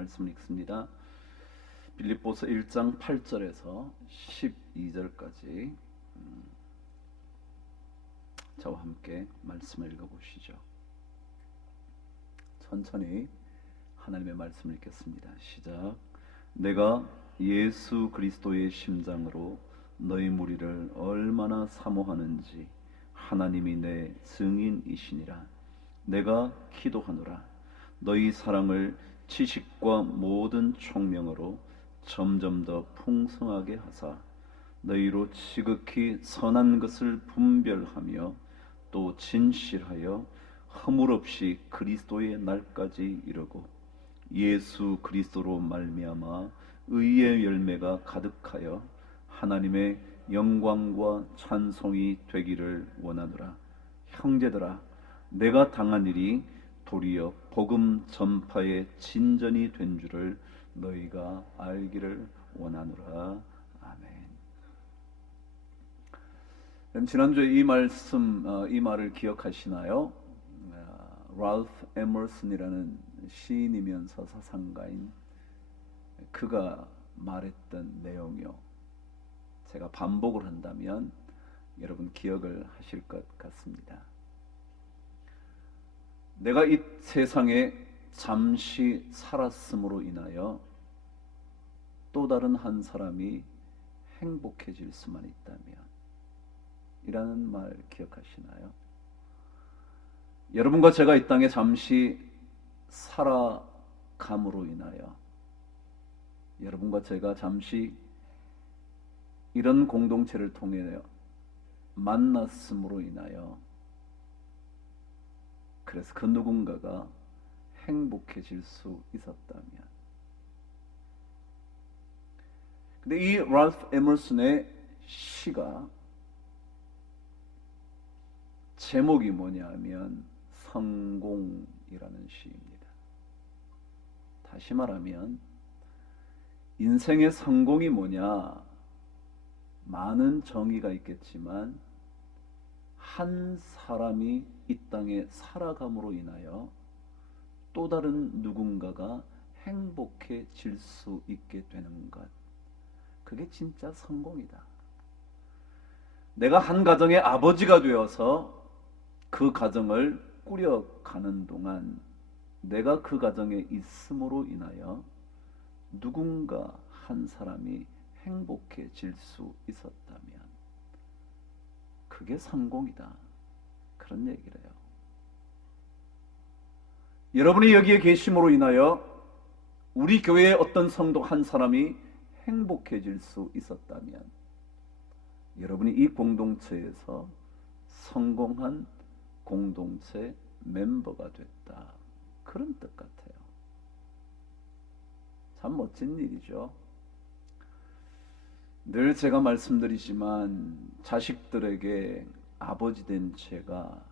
말씀을 읽습니다. 빌립보서 1장 8절에서 12절까지 저와 함께 말씀을 읽어보시죠. 천천히 하나님의 말씀을 읽겠습니다. 시작. 내가 예수 그리스도의 심장으로 너희 무리를 얼마나 사모하는지 하나님이 내 증인이시니라. 내가 기도하노라. 너희 사랑을 지식과 모든 총명으로 점점 더 풍성하게 하사 너희로 지극히 선한 것을 분별하며 또 진실하여 허물 없이 그리스도의 날까지 이르고 예수 그리스도로 말미암아 의의 열매가 가득하여 하나님의 영광과 찬송이 되기를 원하노라. 형제들아, 내가 당한 일이 도리어 복음 전파의 진전이 된 줄을 너희가 알기를 원하노라. 아멘. 지난주에 이 말을 기억하시나요? 랄프 에머슨이라는 시인이면서 사상가인 그가 말했던 내용이요. 제가 반복을 한다면 여러분 기억을 하실 것 같습니다. 내가 이 세상에 잠시 살았음으로 인하여 또 다른 한 사람이 행복해질 수만 있다면 이라는 말 기억하시나요? 여러분과 제가 이 땅에 잠시 살아감으로 인하여 여러분과 제가 잠시 이런 공동체를 통해 만났음으로 인하여 그래서 그 누군가가 행복해질 수 있었다면, 근데 이 랄프 에머슨의 시가 제목이 뭐냐면 성공이라는 시입니다. 다시 말하면 인생의 성공이 뭐냐? 많은 정의가 있겠지만 한 사람이 이 땅에 살아감으로 인하여 또 다른 누군가가 행복해질 수 있게 되는 것, 그게 진짜 성공이다. 내가 한 가정의 아버지가 되어서 그 가정을 꾸려가는 동안 내가 그 가정에 있음으로 인하여 누군가 한 사람이 행복해질 수 있었다면 그게 성공이다, 그런 얘기를 해요. 여러분이 여기에 계심으로 인하여 우리 교회의 어떤 성도 한 사람이 행복해질 수 있었다면 여러분이 이 공동체에서 성공한 공동체 멤버가 됐다, 그런 뜻 같아요. 참 멋진 일이죠. 늘 제가 말씀드리지만 자식들에게 아버지 된 제가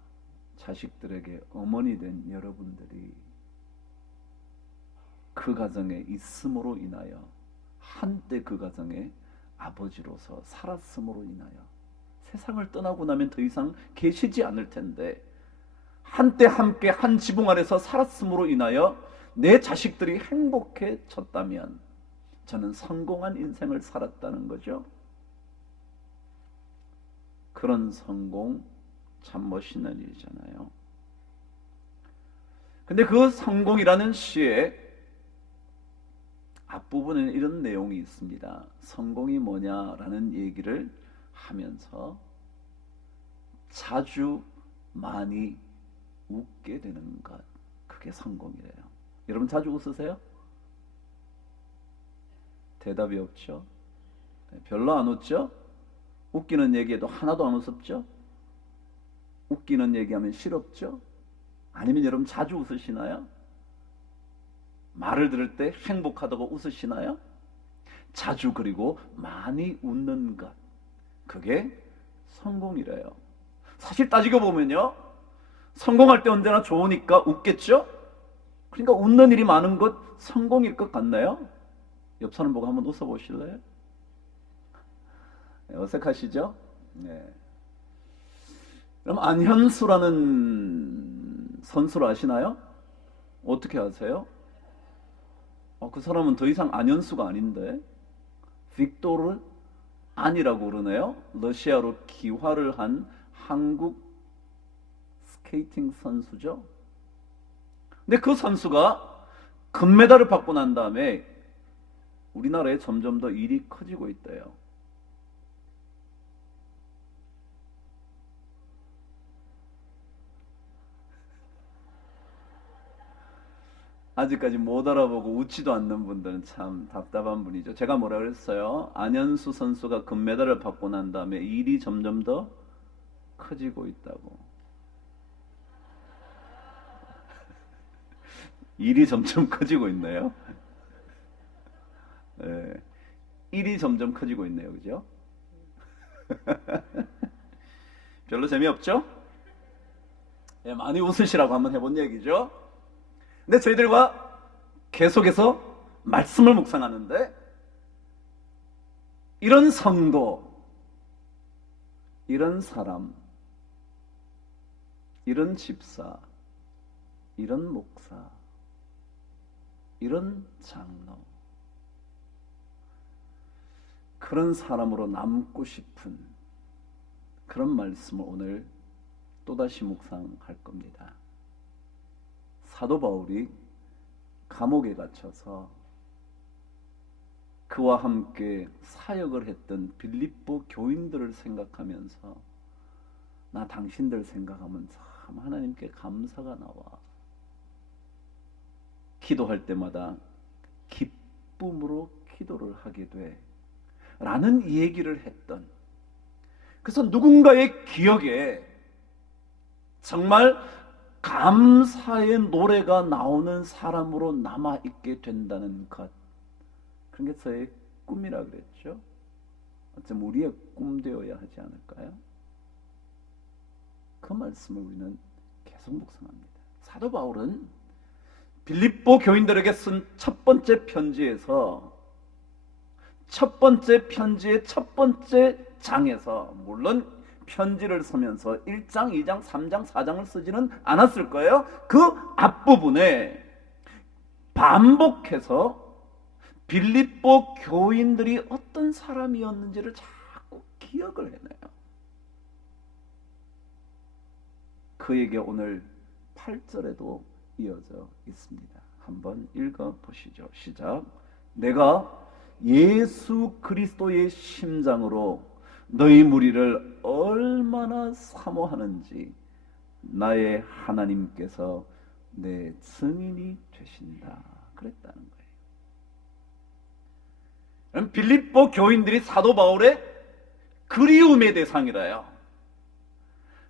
자식들에게 어머니 된 여러분들이 그 가정에 있음으로 인하여 한때 그 가정에 아버지로서 살았음으로 인하여 세상을 떠나고 나면 더 이상 계시지 않을 텐데 한때 함께 한 지붕 아래서 살았음으로 인하여 내 자식들이 행복해졌다면 저는 성공한 인생을 살았다는 거죠. 그런 성공 참 멋있는 일이잖아요. 근데 그 성공이라는 시의 앞부분에는 이런 내용이 있습니다. 성공이 뭐냐라는 얘기를 하면서 자주 많이 웃게 되는 것, 그게 성공이래요. 여러분 자주 웃으세요? 대답이 없죠? 별로 안 웃죠? 웃기는 얘기해도 하나도 안 웃었죠? 웃기는 얘기하면 싫었죠? 아니면 여러분 자주 웃으시나요? 말을 들을 때 행복하다고 웃으시나요? 자주 그리고 많이 웃는 것, 그게 성공이래요. 사실 따지고 보면요, 성공할 때 언제나 좋으니까 웃겠죠? 그러니까 웃는 일이 많은 것 성공일 것 같나요? 옆 사람 보고 한번 웃어보실래요? 어색하시죠? 네. 그럼 안현수라는 선수를 아시나요? 어떻게 아세요? 그 사람은 더 이상 안현수가 아닌데 빅토르 안이라고 그러네요. 러시아로 귀화를 한 한국 스케이팅 선수죠. 근데 그 선수가 금메달을 받고 난 다음에 우리나라에 점점 더 일이 커지고 있대요. 아직까지 못 알아보고 웃지도 않는 분들은 참 답답한 분이죠. 제가 뭐라 그랬어요? 안현수 선수가 금메달을 받고 난 다음에 일이 점점 더 커지고 있다고. 일이 점점 커지고 있네요. 네, 일이 점점 커지고 있네요. 그죠? 별로 재미없죠? 네, 많이 웃으시라고 한번 해본 얘기죠. 근데 저희들과 계속해서 말씀을 묵상하는데 이런 성도, 이런 사람, 이런 집사, 이런 목사, 이런 장로, 그런 사람으로 남고 싶은 그런 말씀을 오늘 또다시 묵상할 겁니다. 사도 바울이 감옥에 갇혀서 그와 함께 사역을 했던 빌립보 교인들을 생각하면서 나 당신들 생각하면 참 하나님께 감사가 나와. 기도할 때마다 기쁨으로 기도를 하게 돼. 라는 얘기를 했던, 그래서 누군가의 기억에 정말 감사의 노래가 나오는 사람으로 남아있게 된다는 것, 그런 게 저의 꿈이라 그랬죠. 어쩜 우리의 꿈 되어야 하지 않을까요? 그 말씀을 우리는 계속 묵상합니다. 사도 바울은 빌립보 교인들에게 쓴 첫 번째 편지에서 첫 번째 편지의 첫 번째 장에서, 물론 편지를 쓰면서 1장, 2장, 3장, 4장을 쓰지는 않았을 거예요. 그 앞부분에 반복해서 빌립보 교인들이 어떤 사람이었는지를 자꾸 기억을 해내요. 그에게 오늘 8절에도 이어져 있습니다. 한번 읽어보시죠. 시작. 내가 예수 그리스도의 심장으로 너희 무리를 얼마나 사모하는지 나의 하나님께서 내 증인이 되신다. 그랬다는 거예요. 빌립보 교인들이 사도 바울의 그리움의 대상이라요.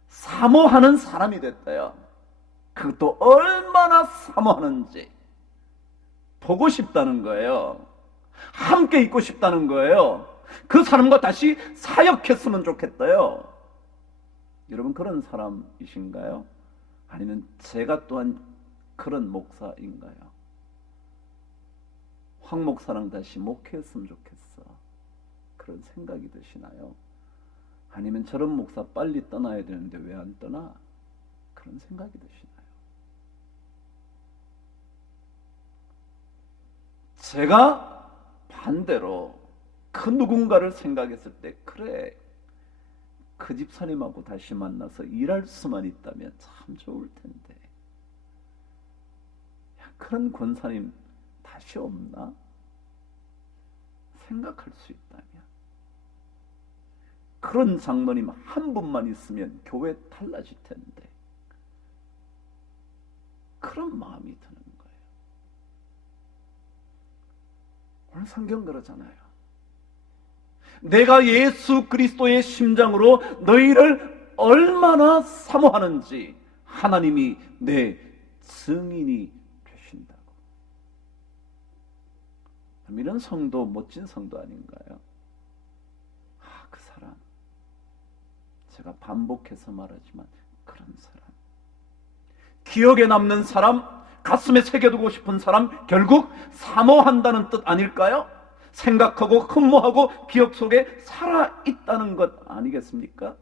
사모하는 사람이 됐다요. 그것도 얼마나 사모하는지 보고 싶다는 거예요. 함께 있고 싶다는 거예요. 그 사람과 다시 사역했으면 좋겠다요. 여러분 그런 사람이신가요? 아니면 제가 또한 그런 목사인가요? 황 목사랑 다시 목회했으면 좋겠어, 그런 생각이 드시나요? 아니면 저런 목사 빨리 떠나야 되는데 왜 안 떠나? 그런 생각이 드시나요? 제가 반대로 그 누군가를 생각했을 때, 그래, 그 집사님하고 다시 만나서 일할 수만 있다면 참 좋을 텐데, 야, 그런 권사님 다시 없나? 생각할 수 있다면, 그런 장로님 한 분만 있으면 교회 달라질 텐데, 그런 마음이 드는 거예요. 오늘 성경 그러잖아요. 내가 예수 그리스도의 심장으로 너희를 얼마나 사모하는지 하나님이 내 증인이 되신다고. 이런 성도 멋진 성도 아닌가요? 그 사람, 제가 반복해서 말하지만 그런 사람, 기억에 남는 사람, 가슴에 새겨두고 싶은 사람, 결국 사모한다는 뜻 아닐까요? 생각하고 흠모하고 기억 속에 살아있다는 것 아니겠습니까?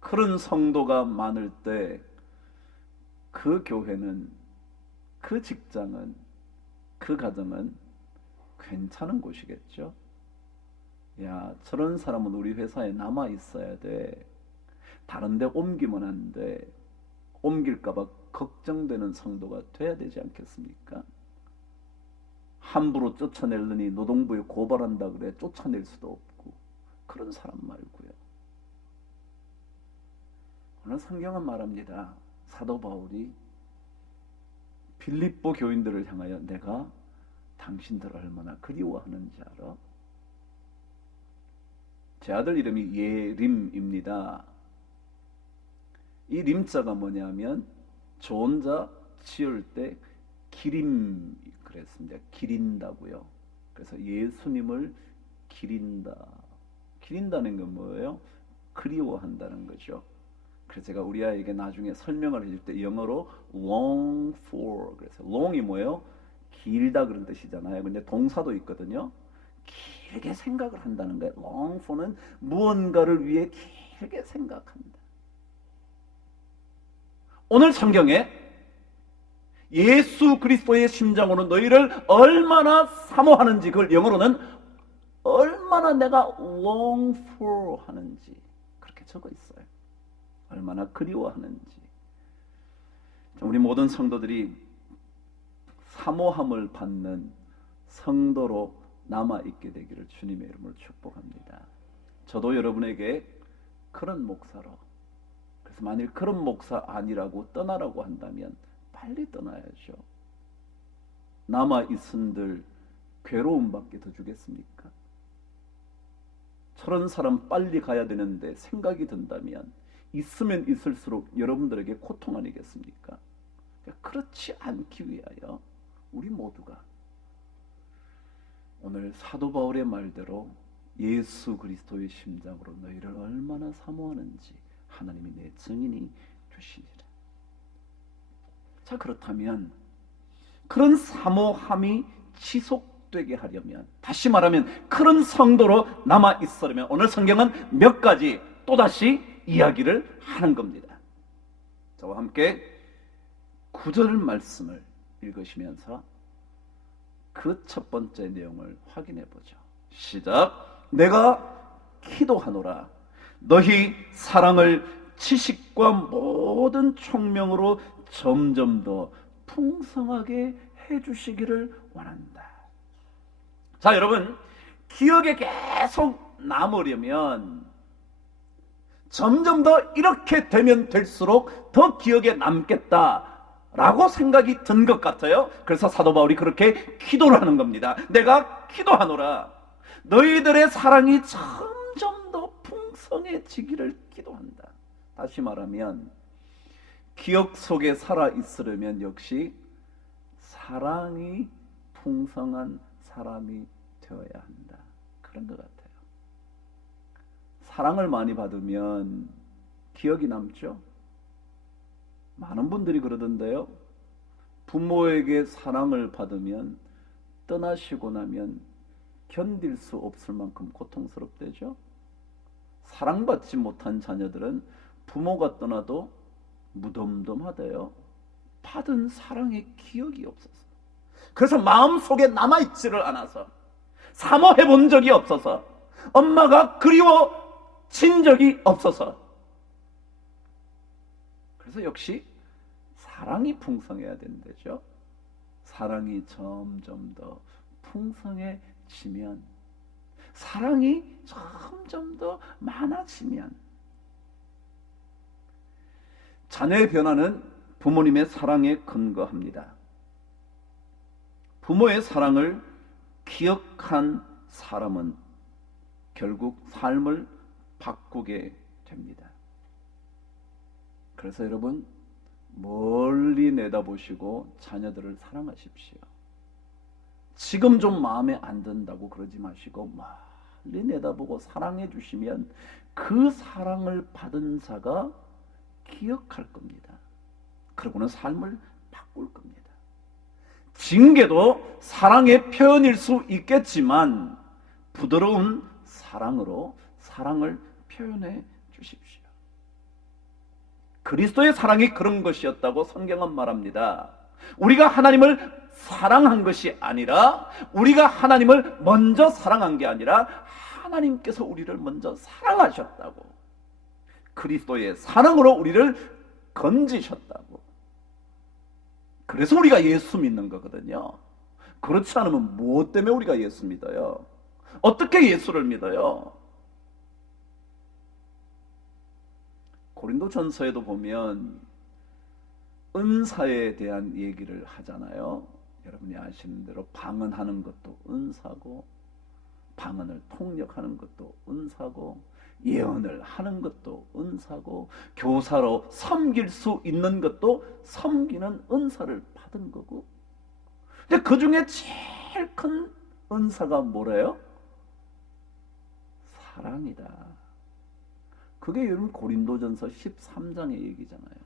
그런 성도가 많을 때 그 교회는, 그 직장은 그 가정은 괜찮은 곳이겠죠. 야, 저런 사람은 우리 회사에 남아 있어야 돼. 다른 데 옮기면 안 돼. 옮길까 봐 걱정되는 성도가 돼야 되지 않겠습니까? 함부로 쫓아내려니 노동부에 고발한다 그래 쫓아낼 수도 없고, 그런 사람 말고요. 오늘 성경은 말합니다. 사도 바울이 빌립보 교인들을 향하여 내가 당신들을 얼마나 그리워하는지 알아? 제 아들 이름이 예림입니다. 이 림자가 뭐냐면 좋은 자 지을 때 기림 그랬습니다. 기린다고요. 그래서 예수님을 기린다. 기린다는 건 뭐예요? 그리워한다는 거죠. 그래서 제가 우리 아이에게 나중에 설명을 해줄 때 영어로 long for, 그래서 long이 뭐예요? 길다 그런 뜻이잖아요. 근데 동사도 있거든요. 길게 생각을 한다는 거예요. long for는 무언가를 위해 길게 생각한다. 오늘 성경에 예수 그리스도의 심장으로 너희를 얼마나 사모하는지, 그걸 영어로는 얼마나 내가 long for 하는지 그렇게 적어 있어요. 얼마나 그리워하는지. 우리 모든 성도들이 사모함을 받는 성도로 남아있게 되기를 주님의 이름으로 축복합니다. 저도 여러분에게 그런 목사로, 그래서 만일 그런 목사 아니라고 떠나라고 한다면 빨리 떠나야죠. 남아있은들 괴로움밖에 더 주겠습니까? 저런 사람 빨리 가야 되는데 생각이 든다면 있으면 있을수록 여러분들에게 고통 아니겠습니까? 그렇지 않기 위하여 우리 모두가 오늘 사도 바울의 말대로 예수 그리스도의 심장으로 너희를 얼마나 사모하는지 하나님이 내 증인이 되시니라. 자, 그렇다면 그런 사모함이 지속되게 하려면, 다시 말하면 그런 성도로 남아 있으려면 오늘 성경은 몇 가지 또다시 이야기를 하는 겁니다. 저와 함께 9절 말씀을 읽으시면서 그 첫 번째 내용을 확인해 보죠. 시작. 내가 기도하노라 너희 사랑을 지식과 모든 총명으로 점점 더 풍성하게 해주시기를 원한다. 자, 여러분, 기억에 계속 남으려면 점점 더 이렇게 되면 될수록 더 기억에 남겠다라고 생각이 든 것 같아요. 그래서 사도 바울이 그렇게 기도를 하는 겁니다. 내가 기도하노라 너희들의 사랑이 점점 더 풍성해지기를 기도한다. 다시 말하면 기억 속에 살아있으려면 역시 사랑이 풍성한 사람이 되어야 한다. 그런 것 같아요. 사랑을 많이 받으면 기억이 남죠? 많은 분들이 그러던데요. 부모에게 사랑을 받으면 떠나시고 나면 견딜 수 없을 만큼 고통스럽대죠. 사랑받지 못한 자녀들은 부모가 떠나도 무덤덤하대요. 받은 사랑의 기억이 없어서, 그래서 마음속에 남아있지를 않아서, 사모해 본 적이 없어서, 엄마가 그리워진 적이 없어서. 그래서 역시 사랑이 풍성해야 된다죠. 사랑이 점점 더 풍성해지면, 사랑이 점점 더 많아지면, 자녀의 변화는 부모님의 사랑에 근거합니다. 부모의 사랑을 기억한 사람은 결국 삶을 바꾸게 됩니다. 그래서 여러분, 멀리 내다보시고 자녀들을 사랑하십시오. 지금 좀 마음에 안 든다고 그러지 마시고 멀리 내다보고 사랑해 주시면 그 사랑을 받은 자가 기억할 겁니다. 그러고는 삶을 바꿀 겁니다. 징계도 사랑의 표현일 수 있겠지만 부드러운 사랑으로 사랑을 표현해 주십시오. 그리스도의 사랑이 그런 것이었다고 성경은 말합니다. 우리가 하나님을 사랑한 것이 아니라, 우리가 하나님을 먼저 사랑한 게 아니라 하나님께서 우리를 먼저 사랑하셨다고, 그리스도의 사랑으로 우리를 건지셨다고. 그래서 우리가 예수 믿는 거거든요. 그렇지 않으면 무엇 때문에 우리가 예수 믿어요? 어떻게 예수를 믿어요? 고린도전서에도 보면 은사에 대한 얘기를 하잖아요. 여러분이 아시는 대로 방언하는 것도 은사고, 방언을 통역하는 것도 은사고, 예언을 하는 것도 은사고, 교사로 섬길 수 있는 것도 섬기는 은사를 받은 거고. 근데 그 중에 제일 큰 은사가 뭐래요? 사랑이다. 그게 여러분 고린도전서 13장의 얘기잖아요.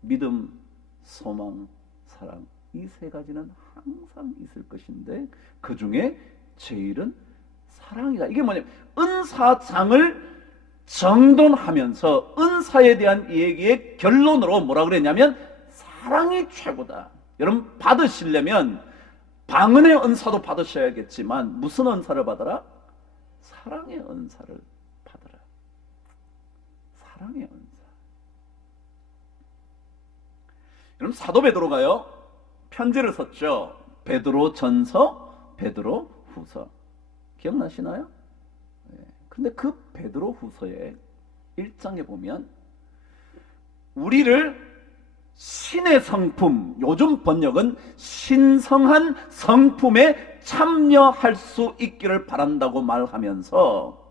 믿음, 소망, 사랑, 이 세 가지는 항상 있을 것인데 그 중에 제일은 사랑이다. 이게 뭐냐면 은사장을 정돈하면서 은사에 대한 얘기의 결론으로 뭐라 그랬냐면 사랑이 최고다. 여러분 받으시려면 방언의 은사도 받으셔야겠지만 무슨 은사를 받아라? 사랑의 은사를 받아라. 사랑의 은사. 여러분 사도 베드로가요 편지를 썼죠. 베드로 전서, 베드로 후서. 기억나시나요? 근데 그 베드로 후서의 1장에 보면 우리를 신의 성품, 요즘 번역은 신성한 성품에 참여할 수 있기를 바란다고 말하면서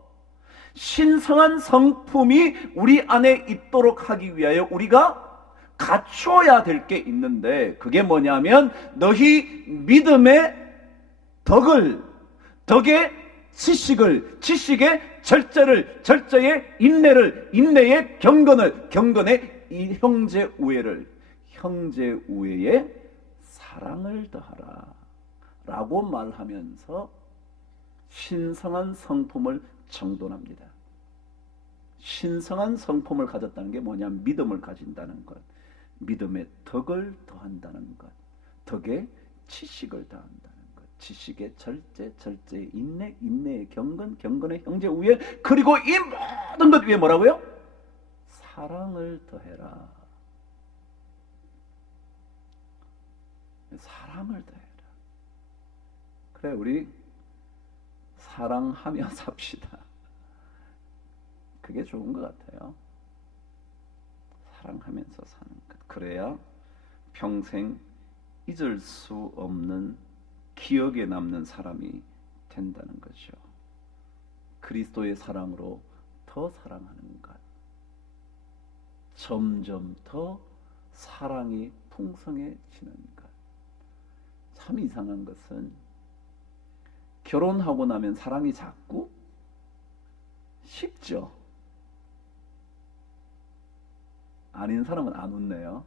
신성한 성품이 우리 안에 있도록 하기 위하여 우리가 갖춰야 될 게 있는데 그게 뭐냐면 너희 믿음의 덕의 지식의 절제의 인내를, 인내의 경건의 이 형제 우애에 사랑을 더하라 라고 말하면서 신성한 성품을 정돈합니다. 신성한 성품을 가졌다는 게 뭐냐면 믿음을 가진다는 것, 믿음의 덕을 더한다는 것, 덕의 지식을 더한다는 것, 지식의 절제의 인내, 인내의 경건의 형제 우애, 그리고 이 모든 것 위에 뭐라고요? 사랑을 더해라. 사랑을 더해라. 그래, 우리 사랑하며 삽시다. 그게 좋은 것 같아요. 사랑하면서 사는 것. 그래야 평생 잊을 수 없는 기억에 남는 사람이 된다는 거죠. 그리스도의 사랑으로 더 사랑하는 것. 점점 더 사랑이 풍성해지는 것. 참 이상한 것은 결혼하고 나면 사랑이 자꾸 식죠. 아닌 사람은 안 웃네요.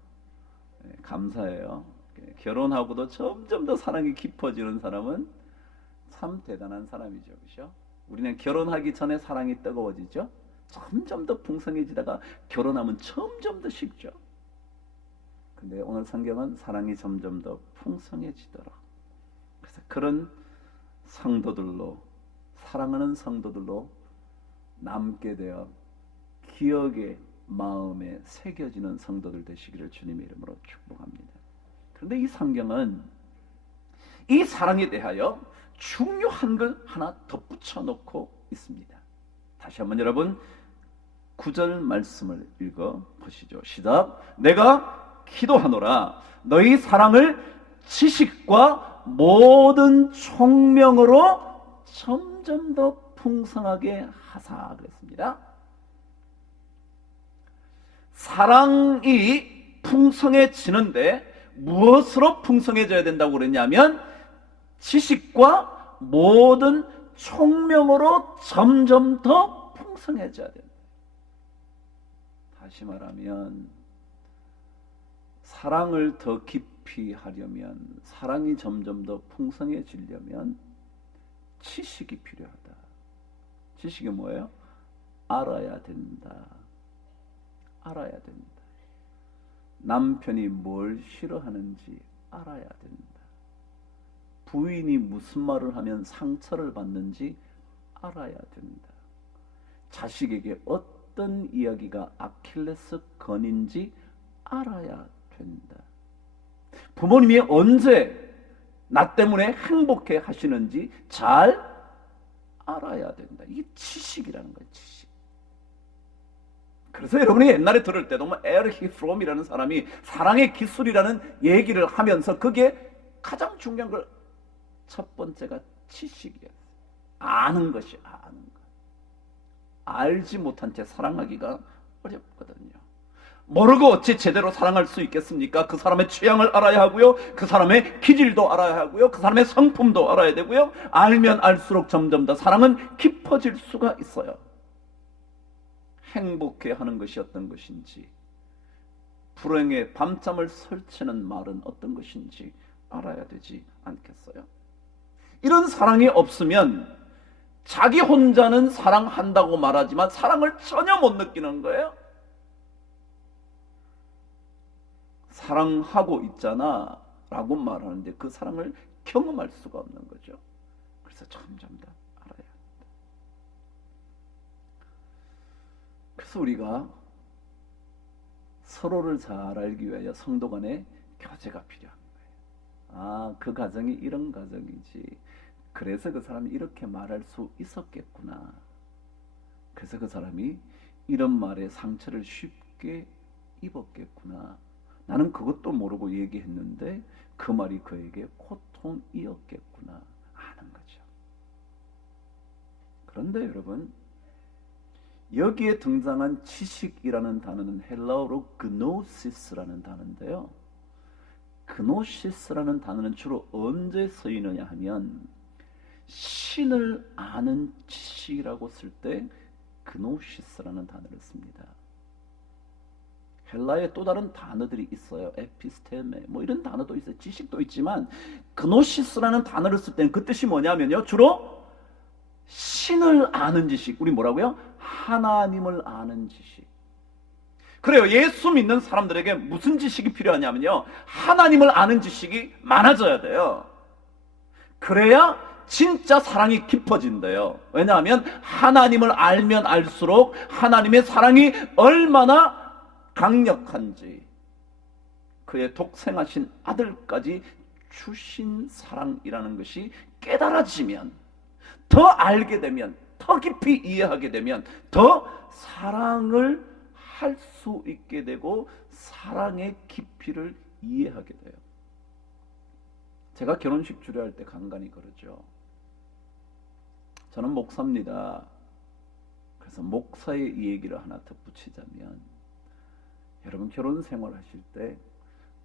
감사해요. 결혼하고도 점점 더 사랑이 깊어지는 사람은 참 대단한 사람이죠. 그렇죠? 우리는 결혼하기 전에 사랑이 뜨거워지죠. 점점 더 풍성해지다가 결혼하면 점점 더 식죠. 근데 오늘 성경은 사랑이 점점 더 풍성해지도록, 그래서 그런 성도들로, 사랑하는 성도들로 남게 되어 기억에, 마음에 새겨지는 성도들 되시기를 주님의 이름으로 축복합니다. 그런데 이 성경은 이 사랑에 대하여 중요한 걸 하나 덧붙여 놓고 있습니다. 다시 한번 여러분 9절 말씀을 읽어 보시죠. 시작. 내가 기도하노라 너희 사랑을 지식과 모든 총명으로 점점 더 풍성하게 하사 그랬습니다. 사랑이 풍성해지는데 무엇으로 풍성해져야 된다고 그랬냐면 지식과 모든 총명으로 점점 더 풍성해져야 된다. 다시 말하면 사랑을 더 깊이 하려면, 사랑이 점점 더 풍성해지려면 지식이 필요하다. 지식이 뭐예요? 알아야 된다. 알아야 된다. 남편이 뭘 싫어하는지 알아야 된다. 부인이 무슨 말을 하면 상처를 받는지 알아야 된다. 자식에게 어떤 이야기가 아킬레스건인지 알아야 된다. 부모님이 언제 나 때문에 행복해 하시는지 잘 알아야 된다. 이게 지식이라는 거예요. 지식. 그래서 여러분이 옛날에 들을 때도 뭐 에르히 프롬이라는 사람이 사랑의 기술이라는 얘기를 하면서 그게 가장 중요한 걸 첫 번째가 지식이에요. 아는 것이 아는 것. 알지 못한 채 사랑하기가 어렵거든요. 모르고 어찌 제대로 사랑할 수 있겠습니까? 그 사람의 취향을 알아야 하고요. 그 사람의 기질도 알아야 하고요. 그 사람의 성품도 알아야 되고요. 알면 알수록 점점 더 사랑은 깊어질 수가 있어요. 행복해하는 것이 어떤 것인지, 불행에 밤잠을 설치는 말은 어떤 것인지 알아야 되지 않겠어요? 이런 사랑이 없으면 자기 혼자는 사랑한다고 말하지만 사랑을 전혀 못 느끼는 거예요. 사랑하고 있잖아 라고 말하는데 그 사랑을 경험할 수가 없는 거죠. 그래서 점점 더 알아야 합니다. 그래서 우리가 서로를 잘 알기 위하여 성도 간의 교제가 필요한 거예요. 아, 그 가정이 이런 가정이지. 그래서 그 사람이 이렇게 말할 수 있었겠구나. 그래서 그 사람이 이런 말에 상처를 쉽게 입었겠구나. 나는 그것도 모르고 얘기했는데 그 말이 그에게 고통이었겠구나 아는 거죠. 그런데 여러분, 여기에 등장한 지식이라는 단어는 헬라어로 그노시스라는 단어인데요. 그노시스라는 단어는 주로 언제 쓰이느냐 하면 신을 아는 지식이라고 쓸 때 그노시스라는 단어를 씁니다. 헬라에 또 다른 단어들이 있어요. 에피스테메 뭐 이런 단어도 있어요. 지식도 있지만 그노시스라는 단어를 쓸 때는 그 뜻이 뭐냐면요. 주로 신을 아는 지식. 우리 뭐라고요? 하나님을 아는 지식. 그래요. 예수 믿는 사람들에게 무슨 지식이 필요하냐면요. 하나님을 아는 지식이 많아져야 돼요. 그래야 진짜 사랑이 깊어진대요. 왜냐하면 하나님을 알면 알수록 하나님의 사랑이 얼마나 강력한지, 그의 독생하신 아들까지 주신 사랑이라는 것이 깨달아지면, 더 알게 되면, 더 깊이 이해하게 되면 더 사랑을 할 수 있게 되고 사랑의 깊이를 이해하게 돼요. 제가 결혼식 주례할 때 간간히 그러죠. 저는 목사입니다. 그래서 목사의 이 얘기를 하나 덧붙이자면, 여러분 결혼 생활 하실 때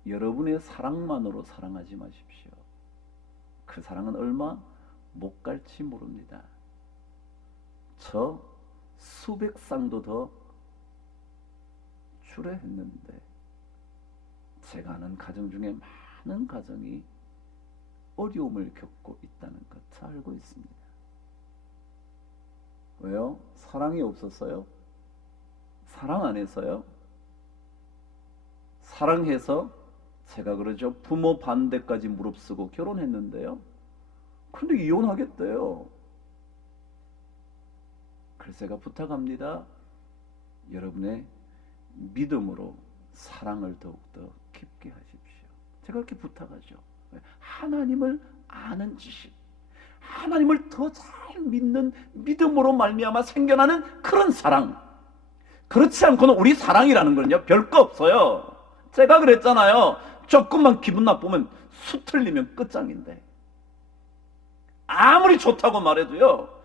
여러분의 사랑만으로 사랑하지 마십시오. 그 사랑은 얼마 못 갈지 모릅니다. 저 수백 쌍도 더 주례했는데 제가 아는 가정 중에 많은 가정이 어려움을 겪고 있다는 것 잘 알고 있습니다. 왜요? 사랑이 없었어요? 사랑 안 해서요? 사랑해서 제가 그러죠. 부모 반대까지 무릅쓰고 결혼했는데요. 근데 이혼하겠대요. 그래서 제가 부탁합니다. 여러분의 믿음으로 사랑을 더욱더 깊게 하십시오. 제가 그렇게 부탁하죠. 하나님을 아는 지식, 하나님을 더 잘 믿는 믿음으로 말미암아 생겨나는 그런 사랑. 그렇지 않고는 우리 사랑이라는 건요 별거 없어요. 제가 그랬잖아요. 조금만 기분 나쁘면 수 틀리면 끝장인데, 아무리 좋다고 말해도요,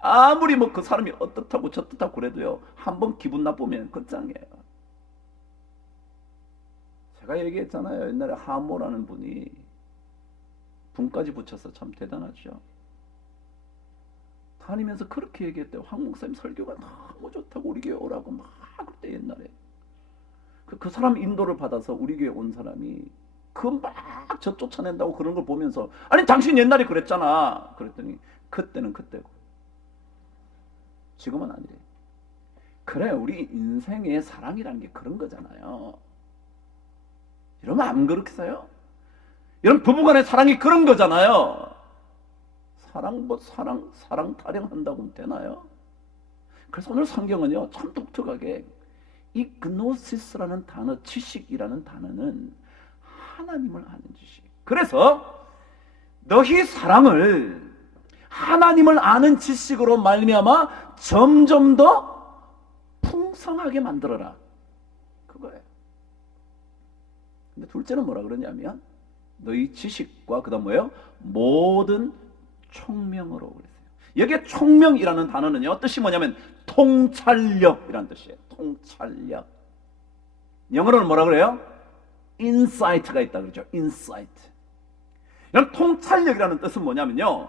아무리 뭐 그 사람이 어떻다고 저떻다고 그래도요, 한번 기분 나쁘면 끝장이에요. 제가 얘기했잖아요. 옛날에 하모라는 분이 분까지 붙여서 참 대단하죠. 다니면서 그렇게 얘기했대요. 황 목사님 설교가 너무 좋다고 우리 교회 오라고 막 그때 옛날에. 그 사람 인도를 받아서 우리 교회 온 사람이 그 막 저 쫓아낸다고 그런 걸 보면서, 아니 당신 옛날에 그랬잖아. 그랬더니 그때는 그때고 지금은 아니래. 그래, 우리 인생의 사랑이라는 게 그런 거잖아요. 여러분 안 그렇게 사요? 여러분 부부간의 사랑이 그런 거잖아요. 사랑 타령한다고 하면 되나요? 그래서 오늘 성경은요 참 독특하게 이 그노시스라는 단어, 지식이라는 단어는 하나님을 아는 지식. 그래서 너희 사랑을 하나님을 아는 지식으로 말미암아 점점 더 풍성하게 만들어라. 그거예요. 근데 둘째는 뭐라 그러냐면 너희 지식과 그다음 뭐예요? 모든 총명으로 그랬어요. 여기에 총명이라는 단어는요 뜻이 뭐냐면 통찰력이라는 뜻이에요. 통찰력. 영어로는 뭐라 그래요? insight가 있다 그러죠. insight. 이런 통찰력이라는 뜻은 뭐냐면요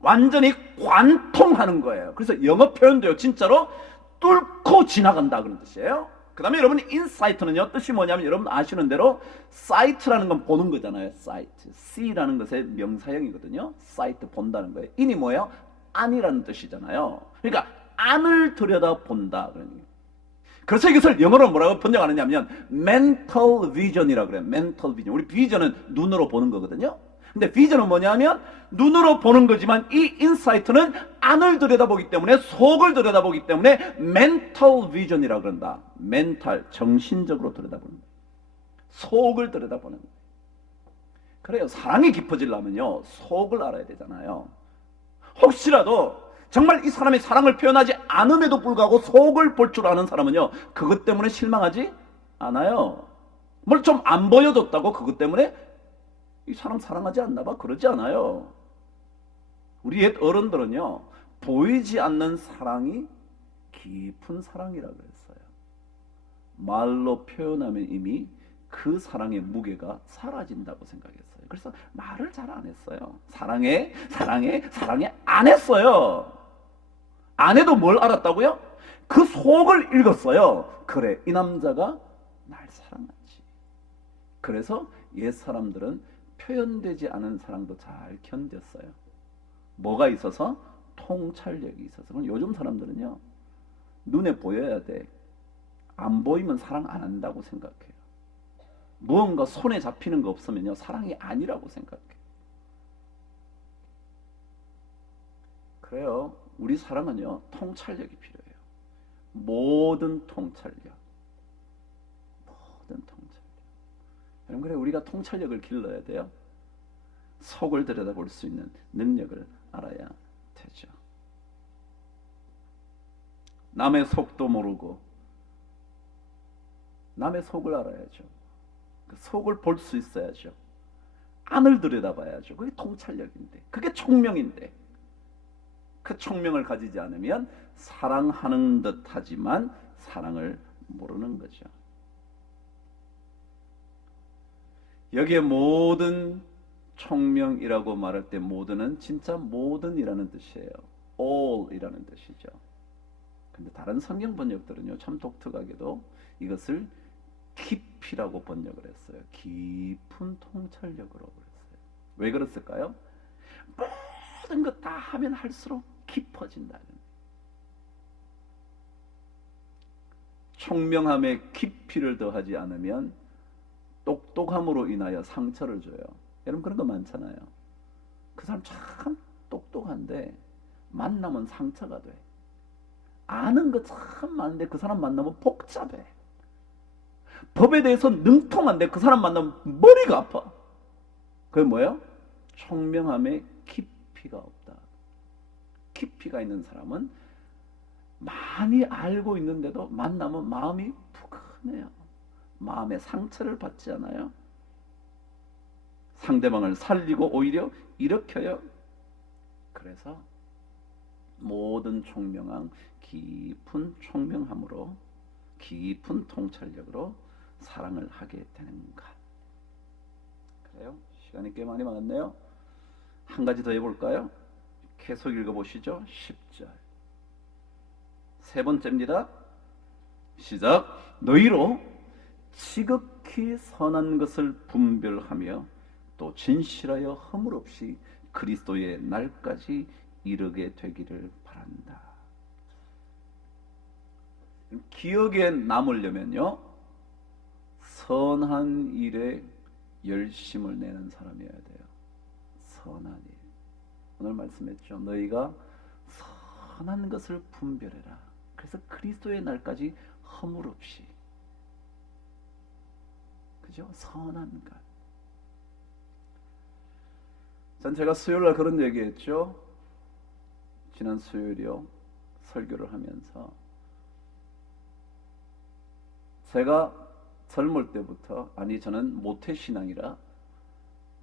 완전히 관통하는 거예요. 그래서 영어 표현도요 진짜로 뚫고 지나간다 그런 뜻이에요. 그 다음에 여러분 인사이트는요 뜻이 뭐냐면 여러분 아시는 대로 사이트라는 건 보는 거잖아요. 사이트, C라는 것의 명사형이거든요. 사이트 본다는 거예요. 인이 뭐예요? 안이라는 뜻이잖아요. 그러니까 안을 들여다본다 그런 얘기예요. 그래서 이것을 영어로 뭐라고 번역하느냐면 mental vision이라고 그래요. mental vision. 우리 vision은 눈으로 보는 거거든요. 근데 vision은 뭐냐면 눈으로 보는 거지만 이 인사이트는 안을 들여다보기 때문에 속을 들여다보기 때문에 mental vision이라고 그런다. mental, 정신적으로 들여다보는 거예요. 속을 들여다보는 거예요. 그래요. 사랑이 깊어지려면요 속을 알아야 되잖아요. 혹시라도 정말 이 사람이 사랑을 표현하지 않음에도 불구하고 속을 볼 줄 아는 사람은요 그것 때문에 실망하지 않아요. 뭘 좀 안 보여줬다고 그것 때문에 이 사람 사랑하지 않나 봐 그러지 않아요. 우리 옛 어른들은요 보이지 않는 사랑이 깊은 사랑이라 그랬어요. 말로 표현하면 이미 그 사랑의 무게가 사라진다고 생각했어요. 그래서 말을 잘 안 했어요. 사랑해 안 했어요. 안 해도 뭘 알았다고요? 그 속을 읽었어요. 그래, 이 남자가 날 사랑하지. 그래서 옛 사람들은 표현되지 않은 사랑도 잘 견뎠어요. 뭐가 있어서? 통찰력이 있어서. 그럼 요즘 사람들은요 눈에 보여야 돼. 안 보이면 사랑 안 한다고 생각해요. 무언가 손에 잡히는 거 없으면요 사랑이 아니라고 생각해요. 그래요. 우리 사랑은요 통찰력이 필요해요. 모든 통찰력. 여러분 그래 우리가 통찰력을 길러야 돼요. 속을 들여다볼 수 있는 능력을 알아야 되죠. 남의 속도 모르고 남의 속을 알아야죠. 그 속을 볼 수 있어야죠. 안을 들여다봐야죠. 그게 통찰력인데, 그게 총명인데, 그 총명을 가지지 않으면 사랑하는 듯하지만 사랑을 모르는 거죠. 여기에 모든 총명이라고 말할 때 모든은 진짜 모든이라는 뜻이에요. all이라는 뜻이죠. 근데 다른 성경 번역들은요 참 독특하게도 이것을 깊이라고 번역을 했어요. 깊은 통찰력으로 그랬어요. 왜 그랬을까요? 모든 것 다 하면 할수록 깊어진다는. 총명함에 깊이를 더하지 않으면 똑똑함으로 인하여 상처를 줘요. 여러분 그런 거 많잖아요. 그 사람 참 똑똑한데 만나면 상처가 돼. 아는 거 참 많은데 그 사람 만나면 복잡해. 법에 대해서 능통한데 그 사람 만나면 머리가 아파. 그게 뭐예요? 총명함에 깊이가 없다. 깊이가 있는 사람은 많이 알고 있는데도 만나면 마음이 푸근해요. 마음에 상처를 받지 않아요. 상대방을 살리고 오히려 일으켜요. 그래서 모든 총명함, 깊은 총명함으로 깊은 통찰력으로 사랑을 하게 되는가. 그래요? 시간이 꽤 많이 많았네요. 한 가지 더 해볼까요? 계속 읽어보시죠. 10절. 세 번째입니다. 시작. 너희로 지극히 선한 것을 분별하며 또 진실하여 허물 없이 그리스도의 날까지 이르게 되기를 바란다. 기억에 남으려면요 선한 일에 열심을 내는 사람이어야 돼요. 선한 일. 오늘 말씀했죠. 너희가 선한 것을 분별해라. 그래서 그리스도의 날까지 허물 없이. 그죠? 선한 것. 전 제가 수요일날 그런 얘기했죠. 지난 수요일이요. 설교를 하면서 제가 젊을 때부터, 아니 저는 모태신앙이라,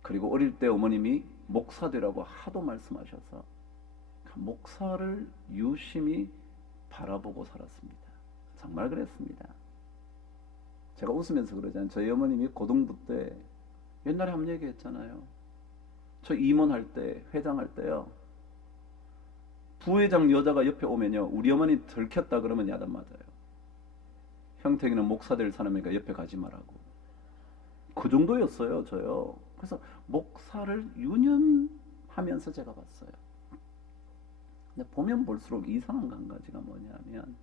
그리고 어릴 때 어머님이 목사 되라고 하도 말씀하셔서 목사를 유심히 바라보고 살았습니다. 정말 그랬습니다. 제가 웃으면서 그러잖아요. 저희 어머님이 고등부 때 옛날에 한번 얘기했잖아요. 저 임원할 때, 회장할 때요, 부회장 여자가 옆에 오면요, 우리 어머니 들켰다 그러면 야단 맞아요. 형택이는 목사 될 사람이니까 옆에 가지 말라고. 그 정도였어요, 저요. 그래서 목사를 유념하면서 제가 봤어요. 근데 보면 볼수록 이상한 한 가지가 뭐냐면,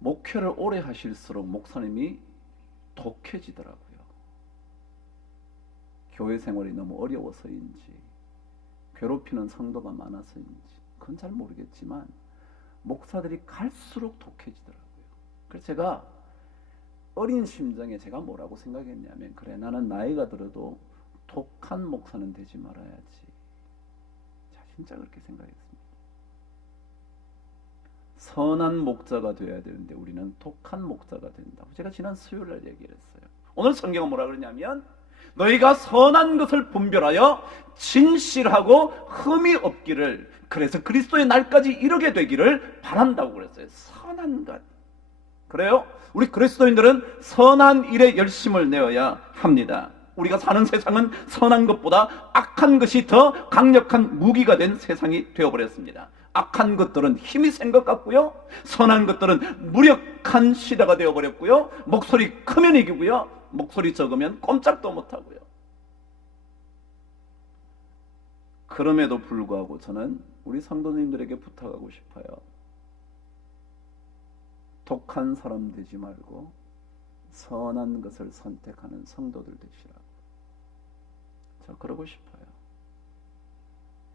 목회를 오래 하실수록 목사님이 독해지더라고요. 교회 생활이 너무 어려워서인지, 괴롭히는 성도가 많아서인지, 그건 잘 모르겠지만 목사들이 갈수록 독해지더라고요. 그래서 제가 어린 심정에 제가 뭐라고 생각했냐면, 그래, 나는 나이가 들어도 독한 목사는 되지 말아야지. 자, 진짜 그렇게 생각했습니다. 선한 목자가 되어야 되는데 우리는 독한 목자가 된다고 제가 지난 수요일날 얘기를 했어요. 오늘 성경은 뭐라 그러냐면, 너희가 선한 것을 분별하여 진실하고 흠이 없기를, 그래서 그리스도의 날까지 이르게 되기를 바란다고 그랬어요. 선한 것. 그래요? 우리 그리스도인들은 선한 일에 열심을 내어야 합니다. 우리가 사는 세상은 선한 것보다 악한 것이 더 강력한 무기가 된 세상이 되어버렸습니다. 악한 것들은 힘이 센 것 같고요, 선한 것들은 무력한 시대가 되어버렸고요, 목소리 크면 이기고요, 목소리 적으면 꼼짝도 못하고요. 그럼에도 불구하고 저는 우리 성도님들에게 부탁하고 싶어요. 독한 사람 되지 말고 선한 것을 선택하는 성도들 되시라고. 저 그러고 싶어요.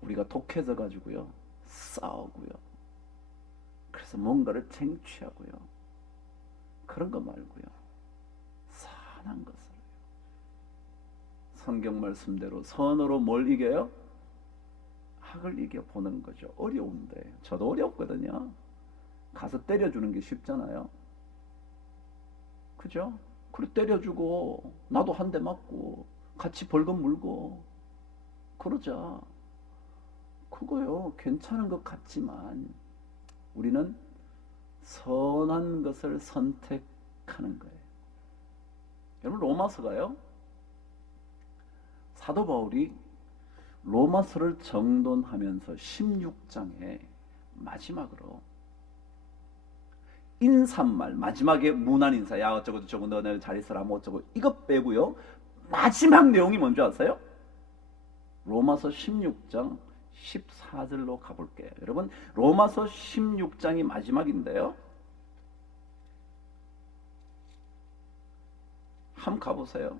우리가 독해져 가지고요, 싸우고요, 그래서 뭔가를 쟁취하고요, 그런 거 말고요, 선한 것을, 성경 말씀대로 선으로 뭘 이겨요? 악을 이겨보는 거죠. 어려운데, 저도 어렵거든요. 가서 때려주는 게 쉽잖아요. 그죠? 그리고 때려주고 나도 한 대 맞고 같이 벌금 물고 그러자. 그거요, 괜찮은 것 같지만 우리는 선한 것을 선택하는 거예요. 여러분, 로마서가요, 사도 바울이 로마서를 정돈하면서 16장에 마지막으로 인사말, 마지막에 문안 인사, 야 어쩌고 저쩌고 너네 잘 있어라 뭐 어쩌고, 이거 빼고요, 마지막 내용이 뭔지 아세요? 로마서 16장 14절로 가볼게요. 여러분, 로마서 16장이 마지막인데요, 한번 가보세요.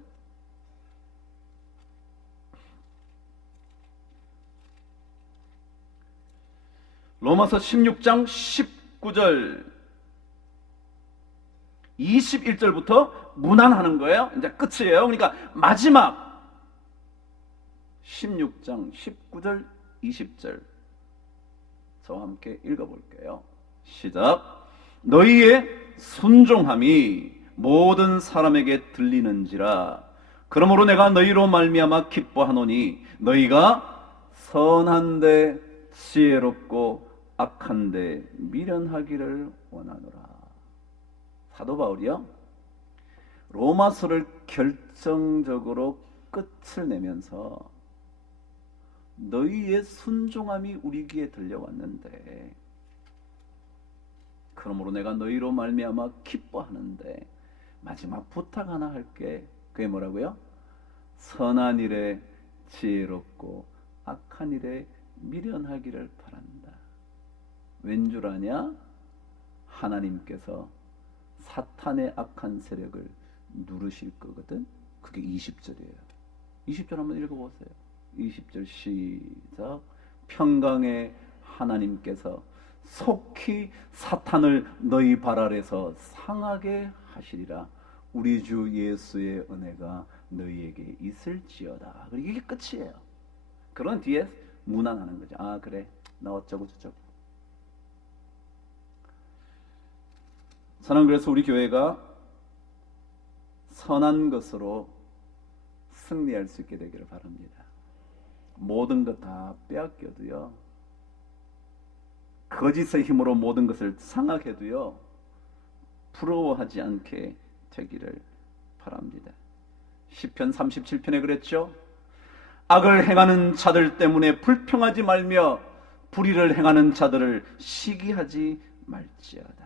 로마서 16장 19절 21절부터 문안하는 거예요. 이제 끝이에요. 그러니까 마지막 16장 19절 20절 저와 함께 읽어볼게요. 시작. 너희의 순종함이 모든 사람에게 들리는지라. 그러므로 내가 너희로 말미암아 기뻐하노니 너희가 선한데 지혜롭고 악한데 미련하기를 원하노라. 사도 바울이요, 로마서를 결정적으로 끝을 내면서 너희의 순종함이 우리 귀에 들려왔는데, 그러므로 내가 너희로 말미암아 기뻐하는데 마지막 부탁 하나 할게. 그게 뭐라고요? 선한 일에 지혜롭고 악한 일에 미련하기를 바란다. 왠 줄 아냐? 하나님께서 사탄의 악한 세력을 누르실 거거든. 그게 20절이에요. 20절 한번 읽어보세요. 20절 시작. 평강의 하나님께서 속히 사탄을 너희 발 아래서 상하게 하시리라. 우리 주 예수의 은혜가 너희에게 있을지어다. 그리고 이게 끝이에요. 그런 뒤에 무난하는 거죠. 아 그래 나 어쩌고 저쩌고. 저는 그래서 우리 교회가 선한 것으로 승리할 수 있게 되기를 바랍니다. 모든 것 다 빼앗겨도요, 거짓의 힘으로 모든 것을 상하게도요, 부러워하지 않게 되기를 바랍니다. 시편 37편에 그랬죠. 악을 행하는 자들 때문에 불평하지 말며 불의를 행하는 자들을 시기하지 말지어다.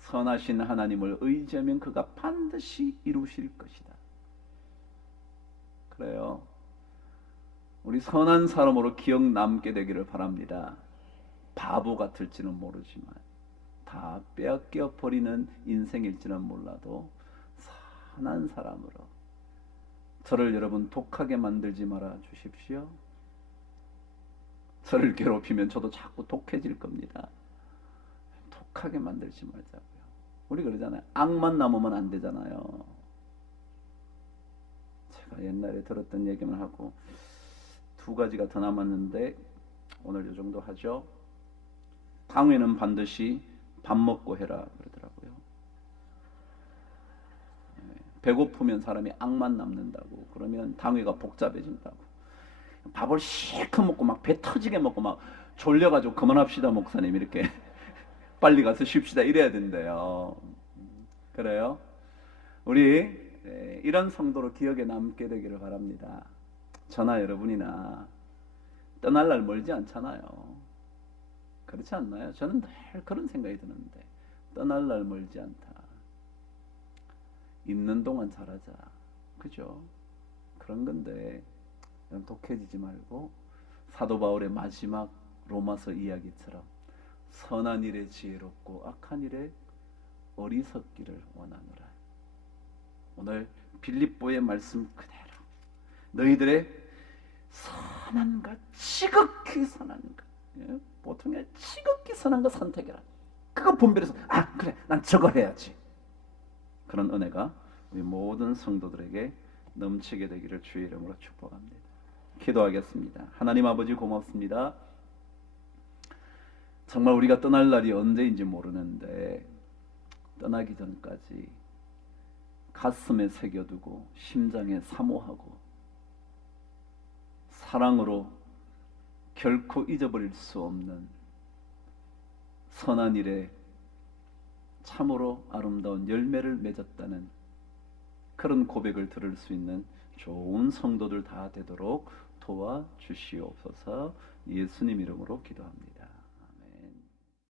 선하신 하나님을 의지하면 그가 반드시 이루실 것이다. 그래요. 우리 선한 사람으로 기억 남게 되기를 바랍니다. 바보 같을지는 모르지만 다 빼앗겨 버리는 인생일지는 몰라도 선한 사람으로 저를 여러분 독하게 만들지 말아 주십시오. 저를 괴롭히면 저도 자꾸 독해질 겁니다. 독하게 만들지 말자고요. 우리 그러잖아요. 악만 남으면 안 되잖아요. 제가 옛날에 들었던 얘기만 하고 두 가지가 더 남았는데 오늘 이 정도 하죠. 당회는 반드시 밥 먹고 해라 그러더라고요. 배고프면 사람이 악만 남는다고. 그러면 당회가 복잡해진다고. 밥을 실컷 먹고 막 배 터지게 먹고 막 졸려가지고 그만합시다 목사님 이렇게 빨리 가서 쉽시다 이래야 된대요. 그래요? 우리 이런 성도로 기억에 남게 되기를 바랍니다. 저나 여러분이나 떠날 날 멀지 않잖아요. 그렇지 않나요? 저는 늘 그런 생각이 드는데 떠날 날 멀지 않다. 있는 동안 잘하자. 그죠? 그런 건데 독해지지 말고 사도 바울의 마지막 로마서 이야기처럼 선한 일에 지혜롭고 악한 일에 어리석기를 원하노라. 오늘 빌립보의 말씀 그대로 너희들의 선한 것, 지극히 선한 것, 예? 보통의 지극히 선한 것 선택해라. 그거 분별해서 아 그래 난 저거 해야지. 그런 은혜가 우리 모든 성도들에게 넘치게 되기를 주의 이름으로 축복합니다. 기도하겠습니다. 하나님 아버지 고맙습니다. 정말 우리가 떠날 날이 언제인지 모르는데 떠나기 전까지 가슴에 새겨두고 심장에 사모하고 사랑으로 결코 잊어버릴 수 없는 선한 일에 참으로 아름다운 열매를 맺었다는 그런 고백을 들을 수 있는 좋은 성도들 다 되도록 도와주시옵소서. 예수님 이름으로 기도합니다.